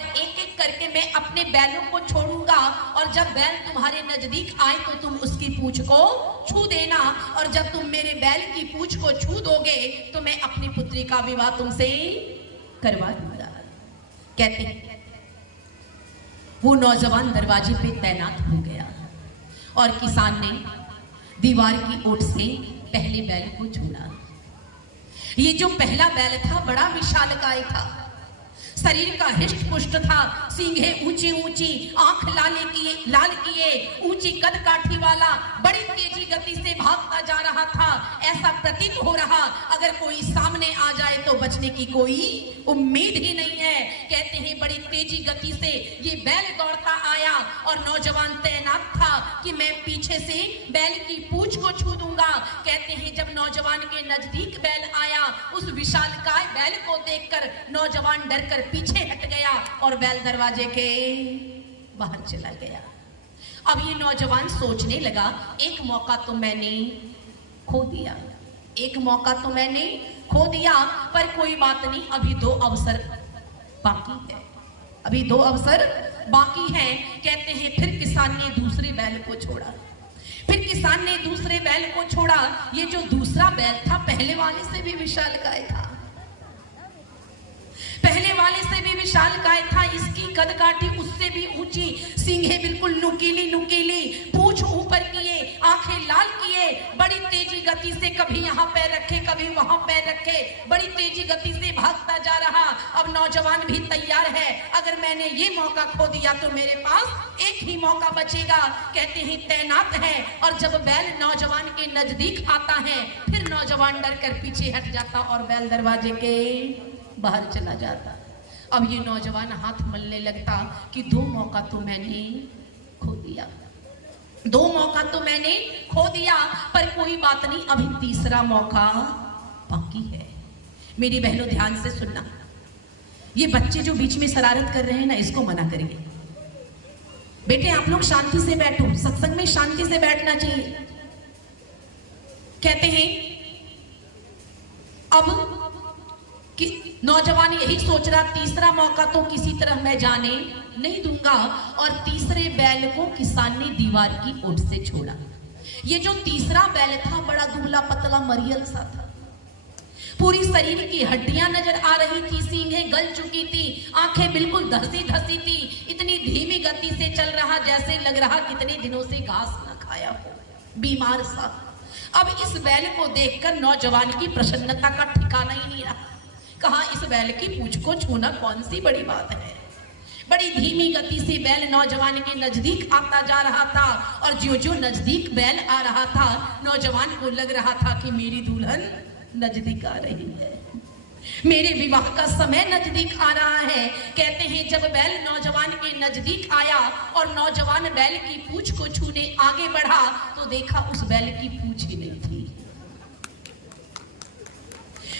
एक एक करके मैं अपने बैलों को छोड़ूंगा और जब बैल तुम्हारे नजदीक आए तो तुम उसकी पूंछ को छू देना, और जब तुम मेरे बैल की पूंछ को छू दोगे तो मैं अपनी पुत्री का विवाह तुमसे करवा दूंगा। कहते हैं वो नौजवान दरवाजे पे तैनात हो गया और किसान ने दीवार की ओट से पहले बैल को छोड़ा। ये जो पहला बैल था बड़ा विशालकाय था, शरीर का हिष्ट पुष्ट था, सींगे ऊंची ऊंची, आंख लाल किए, ऊंची कद काठी वाला, बड़ी तेजी गति से भागता जा रहा था। ऐसा प्रतीत हो रहा अगर कोई सामने आ जाए तो बचने की कोई उम्मीद ही नहीं है। कहते हैं बड़ी तेजी गति से ये बैल दौड़ता आया और नौजवान तैनात था कि मैं पीछे से बैल की पूंछ को छू दूंगा। कहते हैं जब नौजवान के नजदीक बैल आया, उस विशालकाय बैल को देखकर नौजवान डरकर पीछे हट गया और बैल दरवाजे के बाहर चला गया। अब ये नौजवान सोचने लगा एक मौका तो मैंने खो दिया, एक मौका तो मैंने खो दिया, पर कोई बात नहीं, अभी दो अवसर बाकी है, अभी दो अवसर बाकी है। कहते हैं फिर किसान ने दूसरे बैल को छोड़ा, फिर किसान ने दूसरे बैल को छोड़ा। ये जो दूसरा बैल था पहले वाले से भी विशालकाय था, पहले वाले से भी विशालकाय था, इसकी कद काठी उससे भी ऊंची, सींगे बिल्कुल नुकीली नुकीली, पूंछ ऊपर किए, आंखें लाल किए, बड़ी तेजी गति से कभी यहाँ पैर रखे कभी वहां पैर रखे, बड़ी तेजी गति से भागता जा रहा। अब नौजवान भी तैयार है, अगर मैंने ये मौका खो दिया तो मेरे पास एक ही मौका बचेगा। कहते हैं तैनात है और जब बैल नौजवान के नजदीक आता है फिर नौजवान डर कर पीछे हट जाता और बैल दरवाजे के बाहर चला जाता। अब ये नौजवान हाथ मलने लगता कि दो मौका तो मैंने खो दिया, दो मौका तो मैंने खो दिया, पर कोई बात नहीं, अभी तीसरा मौका बाकी है। मेरी बहनों ध्यान से सुनना, ये बच्चे जो बीच में शरारत कर रहे हैं ना, इसको मना करिए। बेटे आप लोग शांति से बैठो, सत्संग में शांति से बैठना चाहिए। कहते हैं अब कि नौजवान यही सोच रहा तीसरा मौका तो किसी तरह मैं जाने नहीं दूंगा, और तीसरे बैल को किसान ने दीवार की ओट से छोड़ा। ये जो तीसरा बैल था बड़ा दुबला पतला मरियल सा था, पूरी शरीर की हड्डियां नजर आ रही थी, सींगें गल चुकी थी, आंखें बिल्कुल धसी धसी थी, इतनी धीमी गति से चल रहा जैसे लग रहा कितने दिनों से घास न खाया हो, बीमार सा। अब इस बैल को देखकर नौजवान की प्रसन्नता का ठिकाना ही नहीं रहा। कहा इस बैल की पूंछ को छूना कौन सी बड़ी बात है। बड़ी धीमी गति से बैल नौजवान के नजदीक आता जा रहा था, और जो जो नजदीक बैल आ रहा था नौजवान को लग रहा था कि मेरी दुल्हन नजदीक आ रही है, मेरे विवाह का समय नजदीक आ रहा है। कहते हैं जब बैल नौजवान के नजदीक आया और नौजवान बैल की पूंछ को छूने आगे बढ़ा तो देखा उस बैल की पूंछ ही नहीं थी।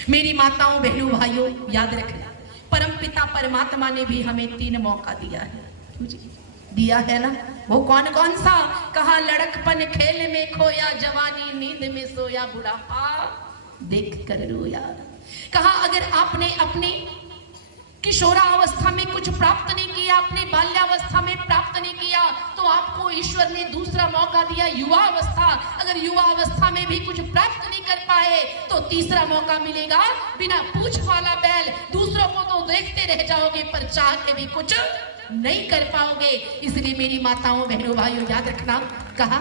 मेरी माताओं बहनों भाइयों याद रखना, परमपिता परमात्मा ने भी हमें 3 मौका दिया है, दिया है ना। वो कौन कौन सा? कहा लड़कपन खेल में खोया, जवानी नींद में सोया, बुढ़ापा देख कर रोया। कहा अगर आपने अपने किशोरावस्था में कुछ प्राप्त नहीं किया, अपने बाल्यावस्था में प्राप्त नहीं किया, तो आपको ईश्वर ने दूसरा मौका दिया युवा अवस्था। अगर युवा अवस्था में भी कुछ प्राप्त नहीं कर पाए तो तीसरा मौका मिलेगा बिना पूंछ वाला बैल। दूसरों को तो देखते रह जाओगे पर चाह के भी कुछ नहीं कर पाओगे। इसलिए मेरी माताओं बहनों भाइयों याद रखना, कहा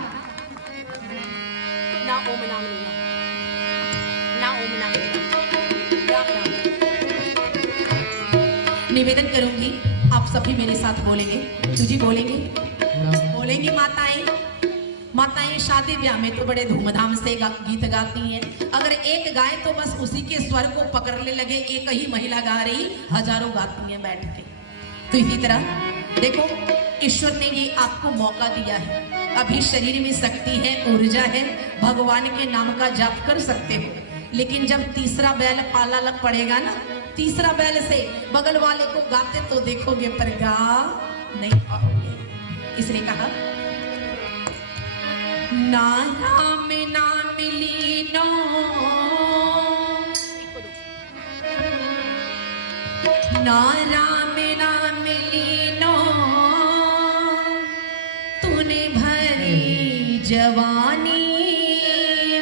ना ओम नाम लेना, ना ओम नाम लेना। निवेदन करूंगी आप सभी मेरे साथ बोलेंगे, तुझी बोलेंगे, बोलेंगी माताएं। माताएं शादी ब्याह में तो बड़े धूमधाम से गीत गाती हैं, अगर एक गाए तो बस उसी के स्वर को पकड़ने लगे, एक ही महिला गा रही हजारों गाती हैं बैठ के। तो इसी तरह देखो ईश्वर ने ये आपको मौका दिया है, अभी शरीर में शक्ति है, ऊर्जा है, भगवान के नाम का जाप कर सकते हो, लेकिन जब तीसरा बैल पाला लग पड़ेगा ना, तीसरा बैल से बगल वाले को गाते तो देखोगे पर गा नहीं पाओगे। इसलिए कहा ना राम ना मिली नो, ना राम ना मिली जवानी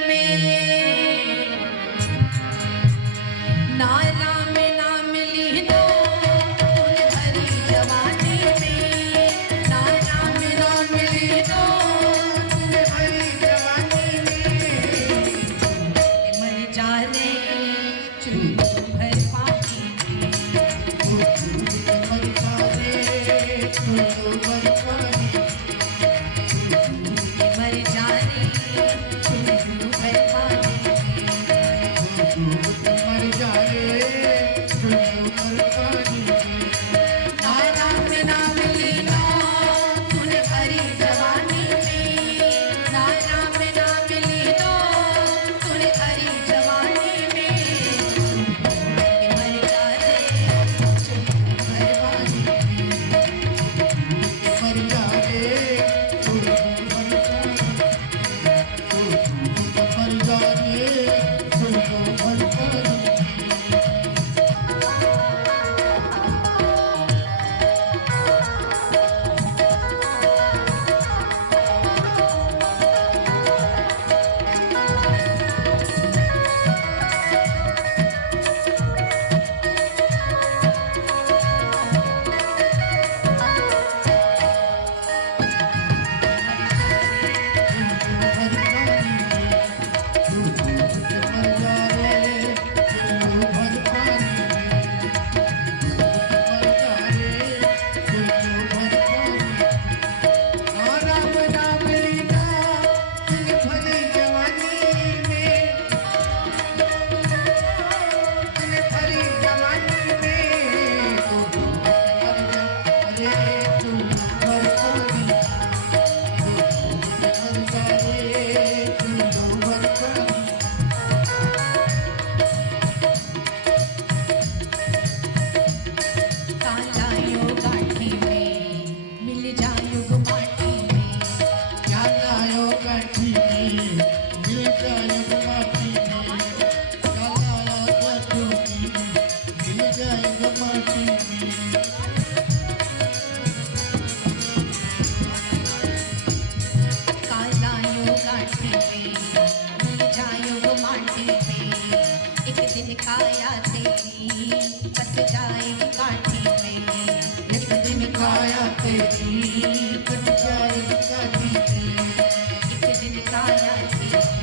में ना राम नाम ली दो तूने भरी जवानी में, ना राम नाम ली दो तूने भरी जवानी में, मर जाने चुल्लू भर पानी मर जाने चुल्लू भर पानी, मर जाने चुल्लू भर पानी, मर जाने चुल्लू भर पानी, ना राम नाम ली दो तूने भरी जवानी में, ना राम नाम ली दो तूने भरी जवानी में, मर जाने चुल्लू भर पानी, मर जाने चुल्लू भर पानी, मर जाने चुल्लू भर पानी। कालायो गाठी में मिल जायो माटी में, कालायो काठी में मिल जायो माटी में, कालायो काठी में मिल जायो माटी में। कालायो गाठी में मिल जायो माटी में, एक दिन काया तेरी बस जाएगी काठी में, एक दिन काया तेरी कट जाएगी काठी में, एक दिन काया तेरी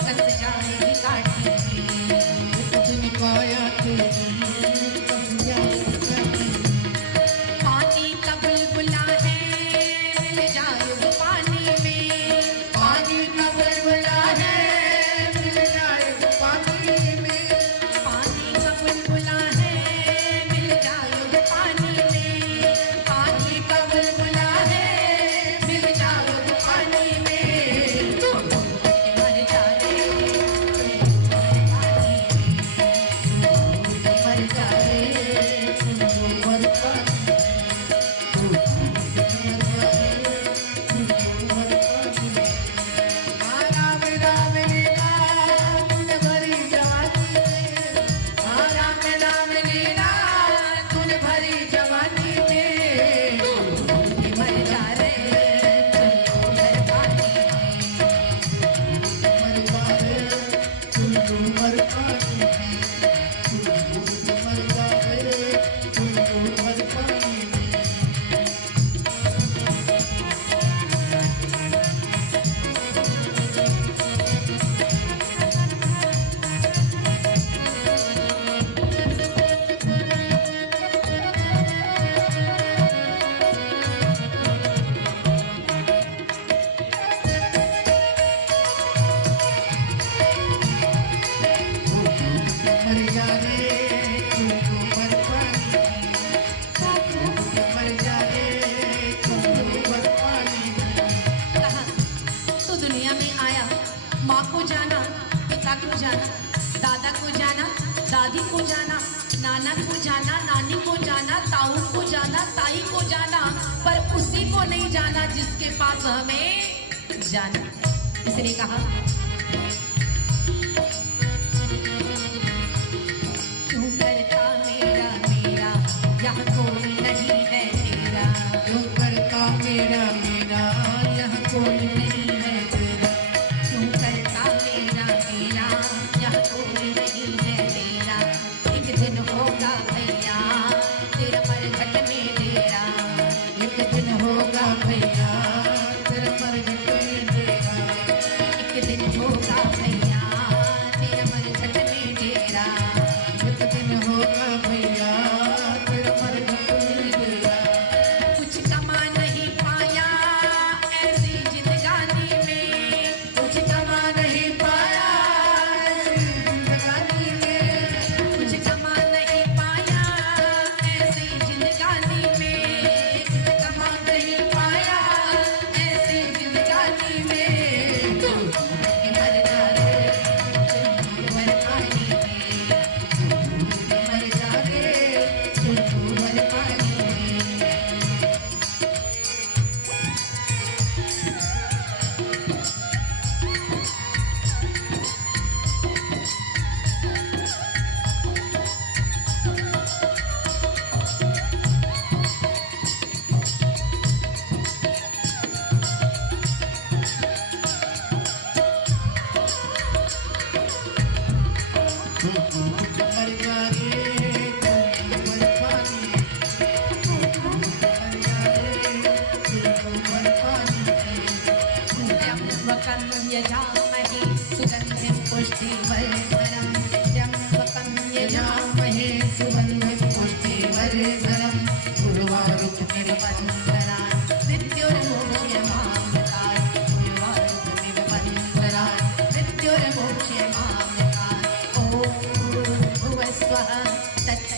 कस जाएगी काठी में, एक दिन काया तेरी कट जाएगी काठी में। पानी का बुलबुला है मिल जायो पानी में, पानी का बुलबुला है मिल जाएगा पानी में, पानी का बुलबुला है मिल जायो पानी में, पानी का बुलबुला है मिल जायो पानी में, मर जाने मर जाने चुल्लू भर पानी, मर जाए चुल्लू भर पानी। राम राम लीला तूने भरी जवानी में, राम नाम लीला तूने भरी जवानी में, मर जाने चुल्लू भर पानी मर जाए चुल्लू भर पानी, मर जाए चुल्लू भर पानी। मर जाए चुल्लू भर पानी, मर जाए चुल्लू भर पानी। कहा तो दुनिया में आया, माँ को जाना, पिता को जाना, दादा को जाना, दादी को जाना, नाना को जाना, नानी को जाना, ताऊ को जाना, ताई को जाना, पर उसी को नहीं जाना जिसके पास हमें जाना। इसने कहा क्यों करता मेरा मेरा यहाँ कोई नहीं है तेरा, क्यों करता मेरा मेरा यहाँ कोई नहीं है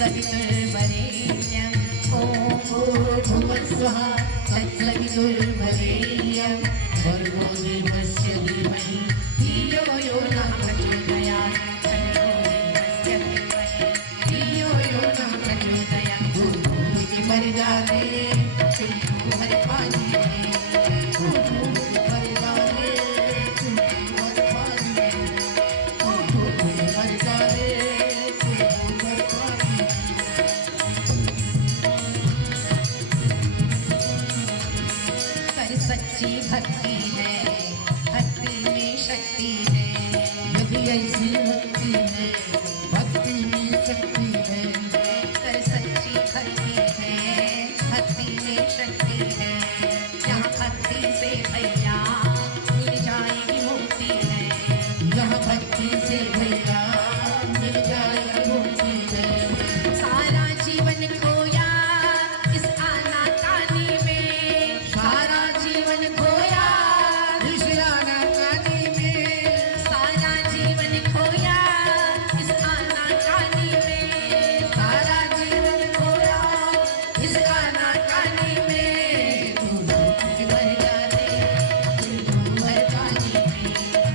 तत्सवितुर्वरेण्यं ॐ भूर्भुवस्सुः तत्सवितुर्वरेण्यं भर्गो देवस्य धीमहि धियो यो नः प्रचोदयात् धियो यो नः प्रचोदयात् भूभुवि मर जाने हर पानी भक्ति है, भक्ति में शक्ति है, यदि ऐसी भक्ति है, भक्ति में शक्ति है, सर सच्ची भक्ति है, भक्ति में शक्ति है, यहाँ भक्ति से भैया मिल जाएगी मुक्ति है, यहाँ भक्ति से भैया मिल जाएगी मुक्ति है, सारा जीवन खोया इस आनाकानी में, सारा जीवन खोया इस आनाकानी में, सारा जीवन खोया इस आनाकानी में, सारा जीवन खोया इस आनाकानी में, तू मर जाने तू मर पानी में,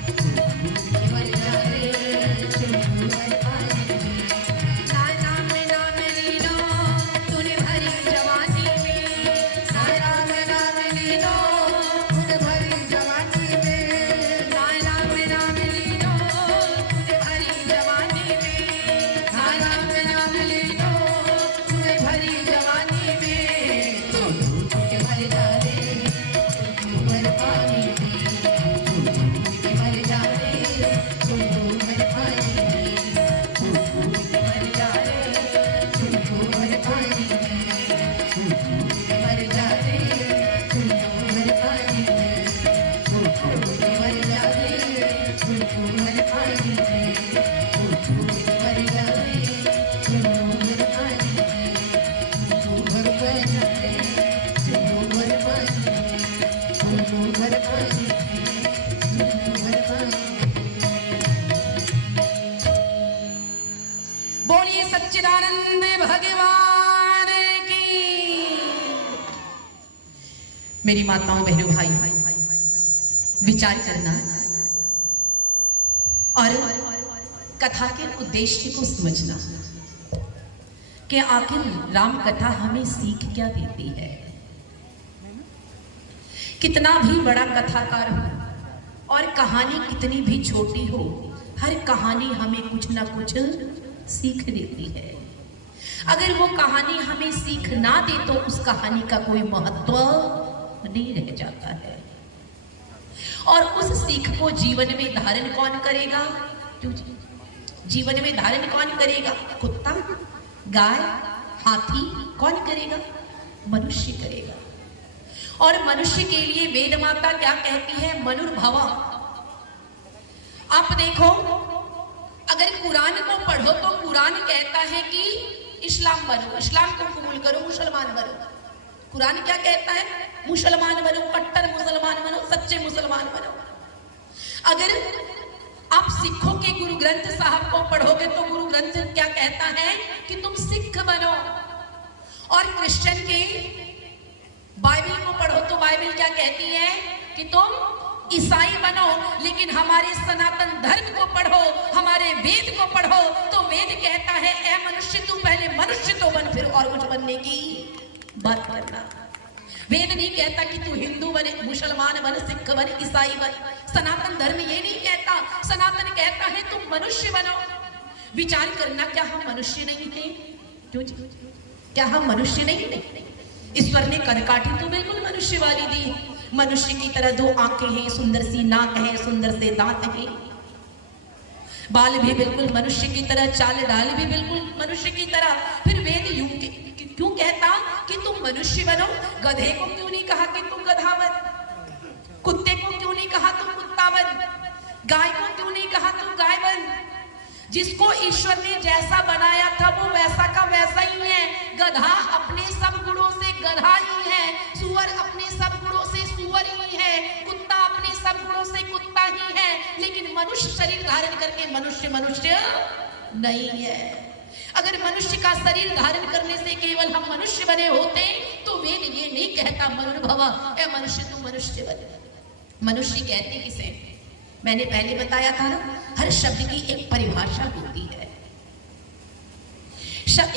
तू मर जाने तू मर पानी में, सारा में नाम लीनो तूने भरी जवानी में, सारा में नाम लीनो तूने भरी जवानी में, सारा में नाम लीनो तूने भरी जवानी में, सारा में नाम लीनो तूने भरी जवानी में, तो डूब के मर जाने तू मर पानी में, तू डूब के मर जाने तू मर पानी में, तू डूब के मर जाने तू मर पानी में, तू डूब के मर जाने तू मर पानी में, तू डूब के मर जाने तू मर पानी में, तू डूब के मर जाने तू मर पानी में, तू मर पानी में, तू मर पानी में, तू मर पानी में, तू मर पानी में। बोलिए सच्चिदानंद भगवान की। मेरी माताओं बहनों भाई विचार करना और कथा के उद्देश्य को समझना कि आखिर राम कथा हमें सीख क्या देती है। कितना भी बड़ा कथाकार हो और कहानी कितनी भी छोटी हो, हर कहानी हमें कुछ ना कुछ सीख देती है। अगर वो कहानी हमें सीख ना दे तो उस कहानी का कोई महत्व नहीं रह जाता है। और उस सीख को जीवन में धारण कौन करेगा? क्यों जी? जीवन में धारण कौन करेगा? कुत्ता, गाय, हाथी कौन करेगा? मनुष्य करेगा। और मनुष्य के लिए वेद माता क्या कहती है? मनुर्भवा। आप देखो, अगर कुरान को पढ़ो तो कुरान कहता है कि इस्लाम बनो, इस्लाम को कबूल करो, मुसलमान बनो। कुरान क्या कहता है? मुसलमान बनो, कट्टर मुसलमान बनो, सच्चे मुसलमान बनो। अगर आप सिखों के गुरु ग्रंथ साहब को पढ़ोगे तो गुरु ग्रंथ क्या कहता है कि तुम सिख बनो। और क्रिश्चियन के बाइबल को पढ़ो तो बाइबल क्या कहती है कि तुम ईसाई बनो। लेकिन हमारे सनातन धर्म को पढ़ो, हमारे वेद को पढ़ो तो वेद कहता है ऐ मनुष्य तू पहले मनुष्य तो बन, फिर और कुछ बनने की बात करना। वेद नहीं कहता कि तू हिंदू बने, मुसलमान बन, सिख बन, ईसाई बन। सनातन धर्म ये नहीं कहता। सनातन कहता है तुम मनुष्य बनो। विचार करना, क्या हम मनुष्य नहीं थे? क्यों जी? क्या हम मनुष्य नहीं थे? ईश्वर ने कनकाठी तो बिल्कुल मनुष्य वाली दी। मनुष्य की तरह दो आंखें हैं, सुंदर सी नाक है, सुंदर से दांत हैं, बाल भी बिल्कुल मनुष्य की तरह, चाल ढाल भी बिल्कुल मनुष्य की तरह। फिर वेद यूं क्यों कहता कि तुम मनुष्य बनो? गधे को क्यों नहीं कहा कि तुम गधा बन? कुत्ते को क्यों नहीं कहा तुम कुत्ता बन? गाय को क्यों नहीं कहा तुम गाय बन? जिसको ईश्वर ने जैसा बनाया था वो वैसा का वैसा ही है। गधा अपने सब गुणों से गधा ही है, सुअर अपने सब गुणों से सुअर ही है, कुत्ता अपने सब गुणों से कुत्ता ही है। लेकिन मनुष्य शरीर धारण करके मनुष्य मनुष्य नहीं है। अगर मनुष्य का शरीर धारण करने से केवल हम मनुष्य बने होते तो वेद ये नहीं कहता मनुर्भव, ए मनुष्य तू मनुष्य बने। मनुष्य कहते किसे? मैंने पहले बताया था ना, हर शब्द की एक परिभाषा होती है,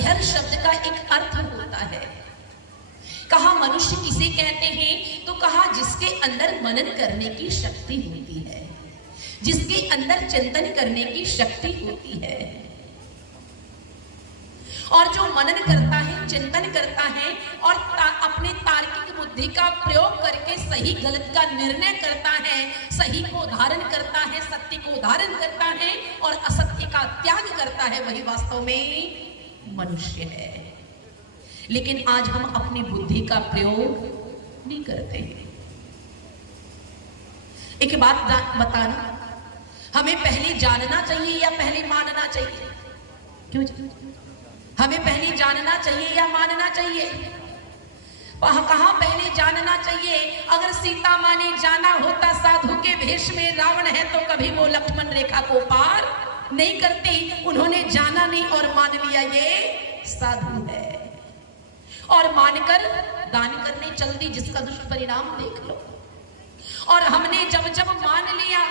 हर शब्द का एक अर्थ होता है। कहा मनुष्य किसे कहते हैं? तो कहा जिसके अंदर मनन करने की शक्ति होती है, जिसके अंदर चिंतन करने की शक्ति होती है। और जो मनन करता है, चिंतन करता है और अपने तार्किक बुद्धि का प्रयोग करके सही गलत का निर्णय करता है, सही को धारण करता है, सत्य को धारण करता है और असत्य का त्याग करता है, वही वास्तव में मनुष्य है। लेकिन आज हम अपनी बुद्धि का प्रयोग नहीं करते हैं। एक बात बताना, हमें पहले जानना चाहिए या पहले मानना चाहिए? क्यों? हमें पहले जानना चाहिए या मानना चाहिए? कहां पहले जानना चाहिए? अगर सीता माँ ने जाना होता साधु के भेष में रावण है तो कभी वो लक्ष्मण रेखा को पार नहीं करती। उन्होंने जाना नहीं और मान लिया ये साधु है, और मानकर दान करने चल दी, जिसका दुष्परिणाम देख लो। और हमने जब जब मान लिया,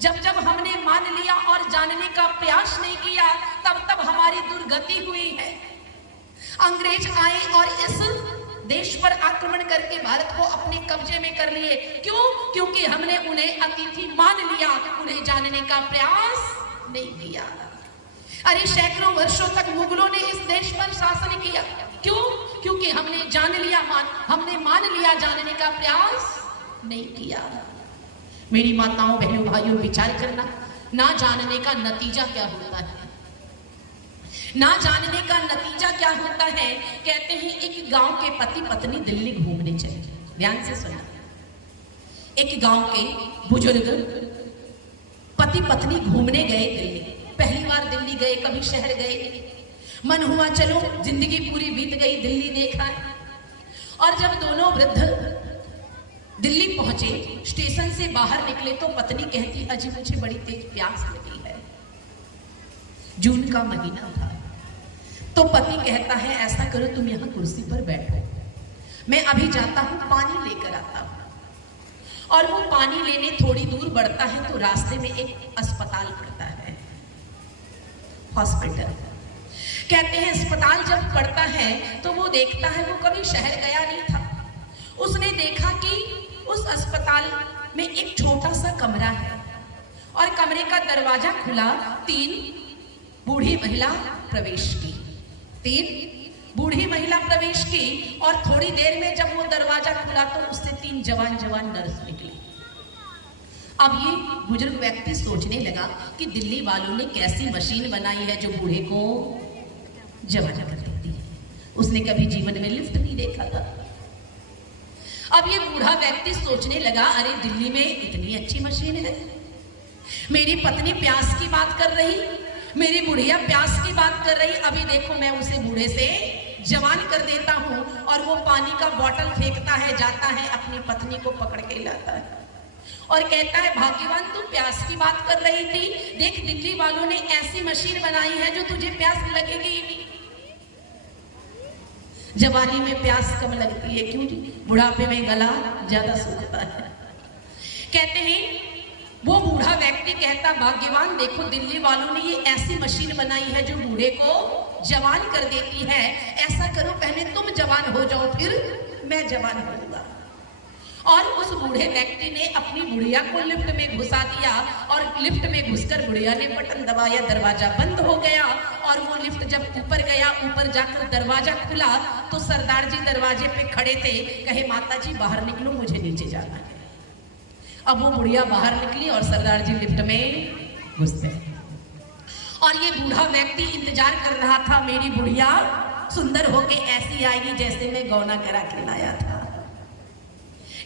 जब हमने मान लिया और जानने का प्रयास नहीं किया, तब तब हमारी दुर्गति हुई है। अंग्रेज आए और इस देश पर आक्रमण करके भारत को अपने कब्जे में कर लिए। क्यों? क्योंकि हमने उन्हें अतिथि मान लिया, उन्हें जानने का प्रयास नहीं किया। अरे सैकड़ों वर्षों तक मुगलों ने इस देश पर शासन किया। क्यों? क्योंकि हमने जान लिया, हमने मान लिया, जानने का प्रयास नहीं किया। मेरी माताओं बहनों भाइयों, विचार करना, ना जानने का नतीजा क्या होता है? ना जानने का नतीजा क्या होता है? कहते हैं एक गांव के पति पत्नी दिल्ली घूमने चले। ध्यान से सुना, एक गांव के बुजुर्ग पति पत्नी घूमने गए दिल्ली। पहली बार दिल्ली गए, कभी शहर गए, मन हुआ चलो, जिंदगी पूरी बीत गई, दिल्ली देखा है। और जब दोनों वृद्ध दिल्ली पहुंचे, स्टेशन से बाहर निकले तो पत्नी कहती, अजी मुझे बड़ी तेज प्यास लगी है। जून का महीना था। तो पति कहता है ऐसा करो, तुम यहां कुर्सी पर बैठो, मैं अभी जाता हूं, पानी लेकर आता हूं। और वो पानी लेने थोड़ी दूर बढ़ता है तो रास्ते में एक अस्पताल पड़ता है, हॉस्पिटल। कहते हैं अस्पताल जब पड़ता है तो वो देखता है, वो कभी शहर गया नहीं था, उसने देखा कि उस अस्पताल में एक छोटा सा कमरा है और कमरे का दरवाजा खुला, 3 बूढ़ी महिला प्रवेश की। 3 बूढ़ी महिला प्रवेश की और थोड़ी देर में जब वो दरवाजा खुला तो उससे 3 जवान नर्स निकली। अब ये बुजुर्ग व्यक्ति सोचने लगा कि दिल्ली वालों ने कैसी मशीन बनाई है जो बूढ़े को जवान कर देती है। उसने कभी जीवन में लिफ्ट नहीं देखा था। अब ये बूढ़ा व्यक्ति सोचने लगा, अरे दिल्ली में इतनी अच्छी मशीन है, मेरी पत्नी प्यास की बात कर रही, मेरी बुढ़िया प्यास की बात कर रही, अभी देखो मैं उसे बूढ़े से जवान कर देता हूं। और वो पानी का बोतल फेंकता है, जाता है, अपनी पत्नी को पकड़ के लाता है और कहता है, भाग्यवान तू प्यास की बात कर रही थी, देख दिल्ली वालों ने ऐसी मशीन बनाई है जो तुझे प्यास लगेगी ही नहीं। जवानी में प्यास कम लगती है, क्यों जी? बुढ़ापे में गला ज्यादा सूखता है। कहते हैं वो बूढ़ा व्यक्ति कहता, भाग्यवान देखो दिल्ली वालों ने ये ऐसी मशीन बनाई है जो बूढ़े को जवान कर देती है। ऐसा करो पहले तुम जवान हो जाओ, फिर मैं जवान होऊंगा। और उस बूढ़े व्यक्ति ने अपनी बुढ़िया को लिफ्ट में घुसा दिया और लिफ्ट में घुसकर बुढ़िया ने बटन दबाया, दरवाजा बंद हो गया। और वो लिफ्ट जब ऊपर गया, ऊपर जाकर दरवाजा खुला तो सरदार जी दरवाजे पे खड़े थे, कहे माता जी बाहर निकलो, मुझे नीचे जाना है। अब वो बुढ़िया बाहर निकली और सरदार जी लिफ्ट में घुस गए। और ये बूढ़ा व्यक्ति इंतजार कर रहा था, मेरी बुढ़िया सुंदर होके ऐसी आएगी जैसे मैं गौना करा के लाया था।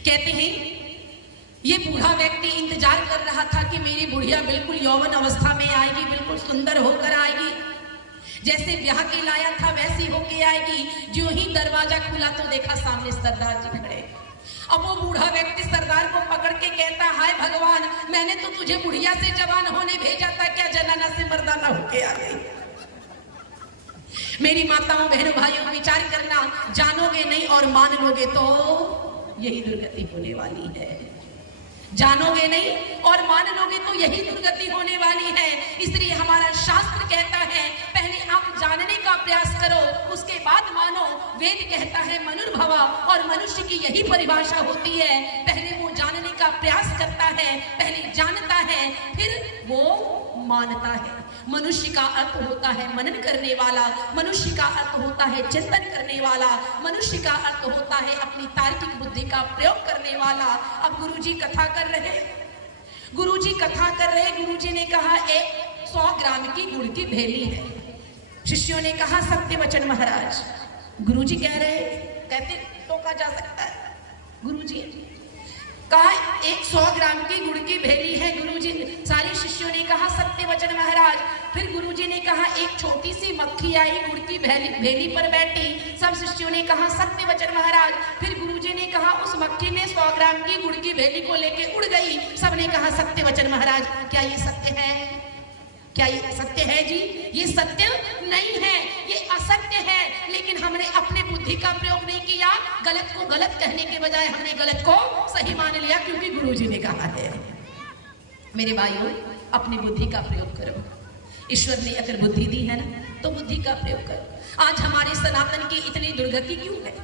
कहते हैं ये बूढ़ा व्यक्ति इंतजार कर रहा था कि मेरी बुढ़िया बिल्कुल यौवन अवस्था में आएगी, बिल्कुल सुंदर होकर आएगी, जैसे ब्याह के लाया था वैसी होके आएगी। जो ही दरवाजा खुला तो देखा सामने सरदार जी खड़े। अब वो बूढ़ा व्यक्ति सरदार को पकड़ के कहता, हाय भगवान, मैंने तो तुझे बुढ़िया से जवान होने भेजा था, क्या जनाना से मर्दाना होके आ गई। मेरी माताओं बहनों भाइयों, विचार करना, जानोगे नहीं और मान लोगे तो यही दुर्गति होने वाली है। जानोगे नहीं और मान लोगे तो यही दुर्गति होने वाली है। इसलिए हमारा शास्त्र कहता है पहले आप जानने का प्रयास करो, उसके बाद मानो। वेद कहता है मनुर्भवा, और मनुष्य की यही परिभाषा होती है, पहले वो जानने का प्रयास करता है, पहले जानता है, फिर वो मानता है। मनुष्य का अर्थ होता है मनन करने वाला, मनुष्य का अर्थ होता है चिंतन करने वाला, मनुष्य का अर्थ होता है अपनी तार्किक बुद्धि का प्रयोग करने वाला। अब गुरुजी कथा कर रहे, गुरुजी कथा कर रहे, गुरुजी ने कहा एक 100 ग्राम की गुड़ की भेली है। शिष्यों ने कहा सत्य वचन महाराज। गुरुजी कह रहे, कहते टोका जा सकता है। गुरुजी कहा एक 100 ग्राम की गुड़ की भेली है। गुरुजी, सारे शिष्यों ने कहा सत्य वचन महाराज। फिर गुरुजी ने कहा एक छोटी सी मक्खी आई, गुड़ की भेली पर बैठी। सब शिष्यों ने कहा सत्य वचन महाराज। फिर गुरुजी ने कहा उस मक्खी ने 100 ग्राम की गुड़ की भेली को लेके उड़ गई। सबने कहा सत्य वचन महाराज। क्या ये सत्य है? क्या ये सत्य है जी? ये सत्य नहीं है, ये असत्य है। लेकिन हमने अपने बुद्धि का प्रयोग नहीं किया, गलत को गलत कहने के बजाय हमने गलत को सही मान लिया, क्योंकि गुरुजी ने कहा है। मेरे भाइयों, अपनी बुद्धि का प्रयोग करो। ईश्वर ने अगर बुद्धि दी है ना, तो बुद्धि का प्रयोग करो। आज हमारे सनातन की इतनी दुर्गति क्यों है?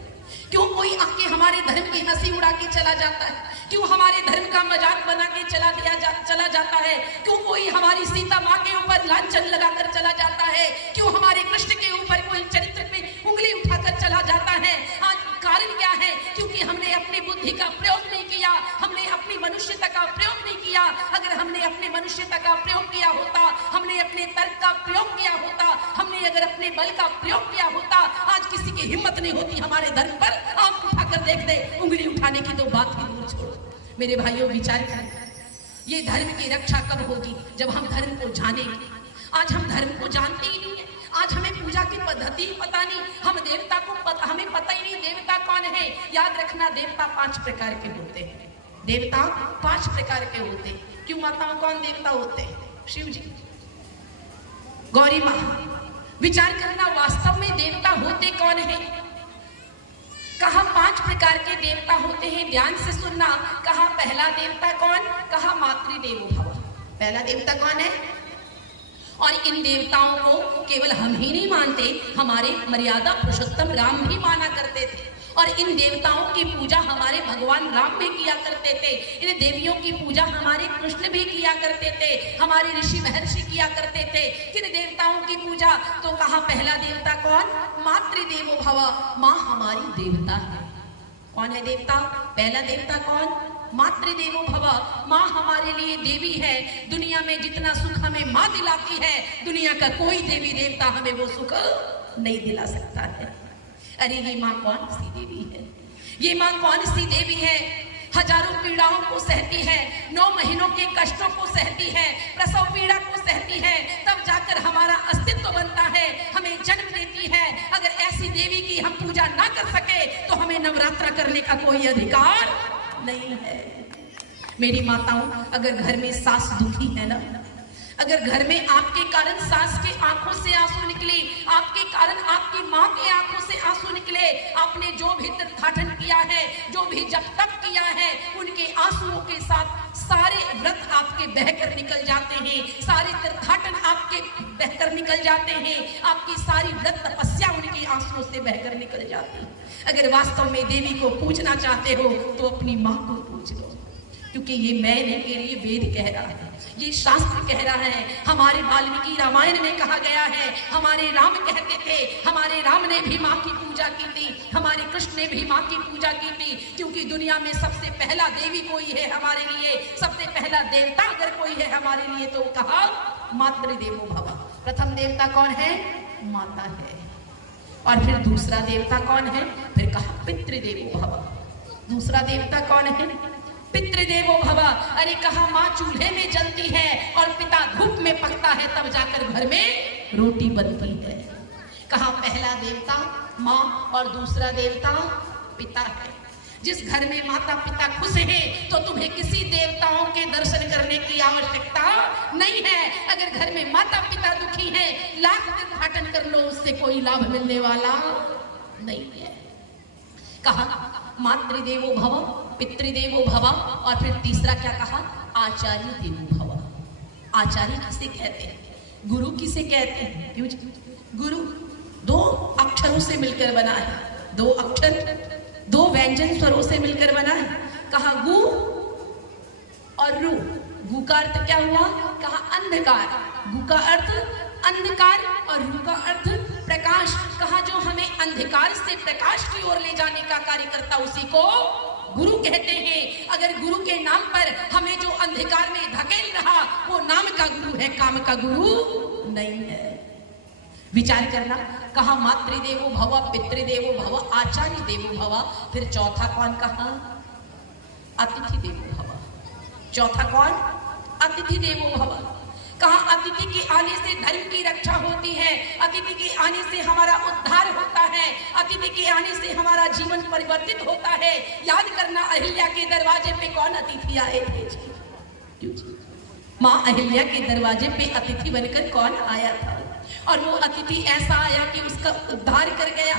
क्यों कोई आके हमारे धर्म की हंसी उड़ा के चला जाता है? क्यों हमारे धर्म का मजाक बना के चला जाता है? क्यों कोई हमारी सीता माँ के ऊपर लांछन लगाकर चला जाता है? क्यों हमारे कृष्ण के ऊपर कोई चरित्र पे उंगली उठाकर चला जाता है? आज कारण क्या है? क्योंकि हमने अपनी बुद्धि का प्रयोग नहीं किया, हमने अपनी मनुष्यता का प्रयोग नहीं किया। अगर हमने अपने मनुष्यता का प्रयोग किया होता, हमने अपने तर्क का प्रयोग किया होता, हमने अगर अपने बल का प्रयोग किया होता, आज किसी की हिम्मत नहीं होती हमारे धर्म पर आंख उठाकर देख दे। उंगली उठाने की तो बात ही दूर छोड़ो। मेरे भाइयों, विचार करें, ये धर्म की रक्षा कब होगी? जब हम धर्म को जानेंगे। आज हम धर्म को जानते ही नहीं है। आज हमें पूजा की पद्धति पता नहीं, हम देवता को हमें पता ही नहीं देवता कौन है। याद रखना, देवता 5 प्रकार के होते हैं। देवता 5 प्रकार के होते हैं। क्यों माताओं, कौन देवता होते हैं? शिव जी, गौरी माँ। विचार करना, वास्तव में देवता होते कौन है? कहा 5 प्रकार के देवता होते हैं। ध्यान से सुनना। कहा पहला देवता कौन? कहा मातृदेवो भव। पहला देवता कौन है? और इन देवताओं को केवल हम ही नहीं मानते, हमारे मर्यादा पुरुषोत्तम राम भी माना करते थे। और इन देवताओं की पूजा हमारे भगवान राम भी किया करते थे। इन देवियों की पूजा हमारे कृष्ण भी किया करते थे, हमारे ऋषि महर्षि किया करते थे। किन देवताओं की पूजा? तो कहा पहला देवता कौन? मातृदेवो भव। माँ हमारी देवता है। कौन है देवता? पहला देवता कौन? मातृदेवो भव। माँ हमारे लिए देवी है। दुनिया में जितना सुख हमें माँ दिलाती है, दुनिया का कोई देवी देवता हमें वो सुख नहीं दिला सकता है। अरे ये माँ कौन सी देवी है? ये माँ कौन सी देवी है? हजारों पीड़ाओं को सहती है, 9 महीनों के कष्टों को सहती है, प्रसव पीड़ा को सहती है, तब जाकर हमारा अस्तित्व बनता है, हमें जन्म देती है। अगर ऐसी देवी की हम पूजा ना कर सके तो हमें नवरात्रा करने का कोई अधिकार नहीं है। मेरी माताओं, अगर घर में सास दुखी है ना, अगर घर में आपके कारण सास के आंखों से आंसू निकले, आपके कारण आपकी माँ के आंखों से आंसू निकले, आपने जो भी तीर्थाटन किया है, जो भी जप तप किया है, उनके आंसुओं के साथ सारे व्रत आपके बहकर निकल जाते हैं, सारे तीर्थाटन आपके बहकर निकल जाते हैं, आपकी सारी व्रत तपस्या उनके आंसुओं से बहकर निकल जाती है। अगर वास्तव में देवी को पूजना चाहते हो तो अपनी माँ को पूज लो, क्योंकि ये मैं नहीं कह रही, ये वेद कह रहा है, ये शास्त्र कह रहा है। हमारे वाल्मीकि रामायण में कहा गया है, हमारे राम कहते थे, हमारे राम ने भी माँ की पूजा की थी, हमारे कृष्ण ने भी माँ की पूजा की थी, क्योंकि दुनिया में सबसे पहला देवी कोई है हमारे लिए, सबसे पहला देवता अगर कोई है हमारे लिए तो कहा मातृदेवो भव। प्रथम देवता कौन है? माता है। और फिर दूसरा देवता कौन है? फिर कहा पितृदेवो भव। दूसरा देवता कौन है? पितृदेवो भव। अरे कहा माँ चूल्हे में जलती है और पिता धूप में पकता है, तब जाकर घर में रोटी बनती है। कहा पहला देवता माँ और दूसरा देवता पिता है। जिस घर में माता पिता खुश हैं तो तुम्हें किसी देवताओं के दर्शन करने की आवश्यकता नहीं है। अगर घर में माता पिता दुखी हैं, लाख तीर्थाटन कर लो, उससे कोई लाभ मिलने वाला नहीं है। कहा मातृदेवो भव, पितृदेवो भव, और फिर तीसरा क्या कहा? आचार्य देवो भव। आचार्य किसे कहते हैं? गुरु किसे कहते हैं? क्यों? गुरु दो अक्षरों से मिलकर बना है, दो अक्षर, दो व्यंजन स्वरों से मिलकर बना है। कहा गु और रु। गु का अर्थ क्या हुआ? कहा अंधकार। गु का अर्थ अंधकार और रु का अर्थ प्रकाश। कहा जो हमें अंधकार से प्रकाश की ओर ले जाने का कार्य करता उसी को गुरु कहते हैं। अगर गुरु के नाम पर हमें जो अंधकार में धकेल रहा वो नाम का गुरु है, काम का गुरु नहीं है। विचार करना। कहा मातृदेवो भव, पितृदेवो भव, आचार्य देवो भव। फिर चौथा कौन कहा? अतिथि देवो भव। चौथा कौन? अतिथि देवो भव। कहा अतिथि के आने से धर्म की रक्षा होती है, अतिथि के आने से हमारा उद्धार होता है, अतिथि के आने से हमारा जीवन परिवर्तित होता है। याद करना, अहिल्या के दरवाजे पे कौन अतिथि आए थे? माँ अहिल्या के दरवाजे पे अतिथि बनकर कौन आया था? और वो अतिथि ऐसा आया कि उसका उद्धार कर गया।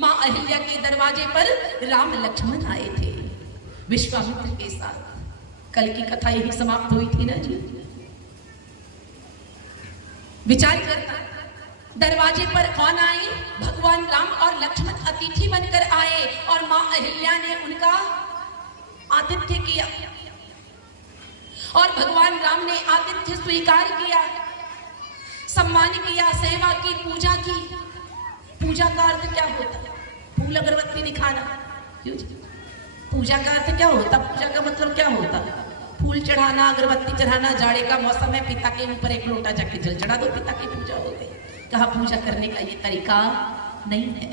माँ अहिल्या के दरवाजे पर राम लक्ष्मण आए थे विश्वामित्र के साथ। कल की कथा यही समाप्त हुई थी ना जी। विचार करता, दरवाजे पर कौन आए? भगवान राम और लक्ष्मण अतिथि बनकर आए और माँ अहिल्या ने उनका आतिथ्य किया और भगवान राम ने आतिथ्य स्वीकार किया, सम्मान किया, सेवा की, पूजा की। पूजा का अर्थ क्या होता? फूल अगरबत्ती दिखाना। क्यों? पूजा का अर्थ क्या होता? पूजा का मतलब क्या होता? फूल चढ़ाना, अगरबत्ती चढ़ाना। जाड़े का मौसम है, पिता के ऊपर एक लोटा जाके जल चढ़ा दो, पिता की पूजा हो गई। कहा पूजा करने का ये तरीका नहीं है।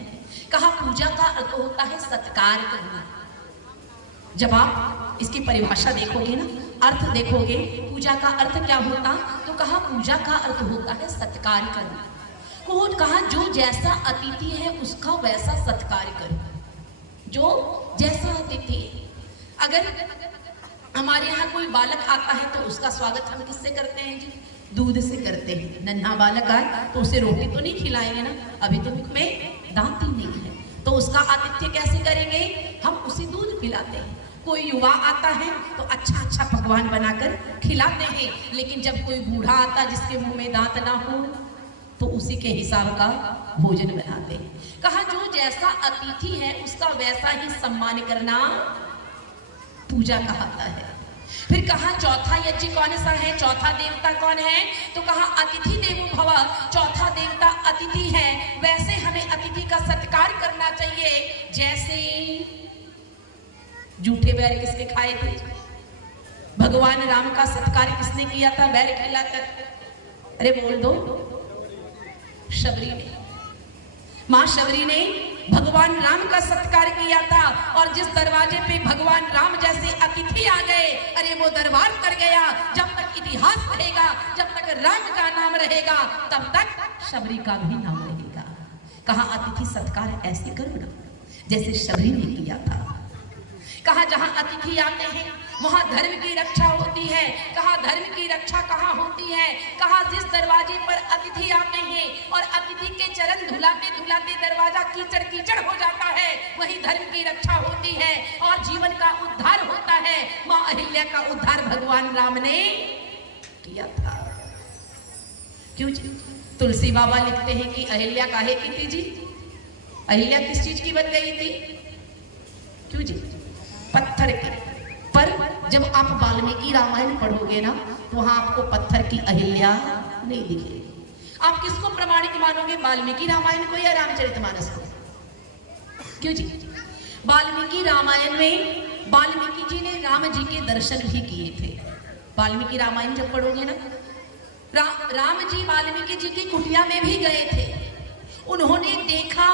कहा पूजा का अर्थ होता है सत्कार करना। जब आप इसकी परिभाषा देखोगे ना, अर्थ देखोगे, पूजा का अर्थ क्या होता? तो कहा पूजा का अर्थ होता है सत्कार करना। कहा जो जैसा अतिथि है उसका वैसा सत्कार करो। जो जैसा अतिथि, अगर हमारे यहाँ कोई बालक आता है तो उसका स्वागत हम किससे करते हैं जी? दूध से करते हैं। नन्हा बालक आए तो उसे रोटी तो नहीं खिलाएंगे ना, अभी तो मुख में दांत ही नहीं है, तो उसका आतिथ्य कैसे करेंगे? हम उसे दूध पिलाते हैं। कोई युवा आता है तो अच्छा अच्छा पकवान बनाकर खिलाते हैं, लेकिन जब कोई बूढ़ा आता जिसके मुंह में दांत ना हो तो उसी के हिसाब का भोजन बनाते हैं। कहा जो जैसा अतिथि है उसका वैसा ही सम्मान करना पूजा कहलाता है। फिर कहा चौथा यज्ञ कौन सा है? चौथा देवता कौन है? तो कहा अतिथि देवो भव। चौथा देवता अतिथि है। वैसे हमें अतिथि का सत्कार करना चाहिए जैसे जूठे बैल किसके खाए थे? भगवान राम का सत्कार किसने किया था बैल खिलाकर? अरे बोल दो। शबरी ने, मां शबरी ने भगवान राम का सत्कार किया था। और जिस दरवाजे पे भगवान राम जैसे अतिथि आ गए, अरे वो दरबार कर गया। जब तक इतिहास रहेगा, जब तक राम का नाम रहेगा, तब तक शबरी का भी नाम रहेगा। कहा अतिथि सत्कार ऐसे करो ना जैसे शबरी ने किया था। कहा जहां अतिथि आते हैं वहां धर्म की रक्षा होती है। कहा धर्म की रक्षा कहाँ होती है? कहा जिस दरवाजे पर अतिथि आते हैं और अतिथि के चरण धुलाते धुलाते दरवाजा कीचड़ कीचड़ हो जाता है, वही धर्म की रक्षा होती है और जीवन का उद्धार होता है। मां अहिल्या का उद्धार भगवान राम ने किया था। क्यों जी? तुलसी बाबा लिखते हैं कि अहिल्या काहे की थी जी? अहिल्या किस चीज की बन गई थी? क्यों जी? पत्थर की। पर जब आप वाल्मीकि रामायण पढ़ोगे ना तो वहां आपको पत्थर की अहिल्या नहीं दिखेगी। आप किसको प्रमाणिक मानोगे? वाल्मीकि रामायण को या रामचरितमानस को? क्यों जी? वाल्मीकि रामायण में वाल्मीकि जी ने राम जी के दर्शन भी किए थे। वाल्मीकि रामायण जब पढ़ोगे ना, राम जी वाल्मीकि जी की कुटिया में भी गए थे। उन्होंने देखा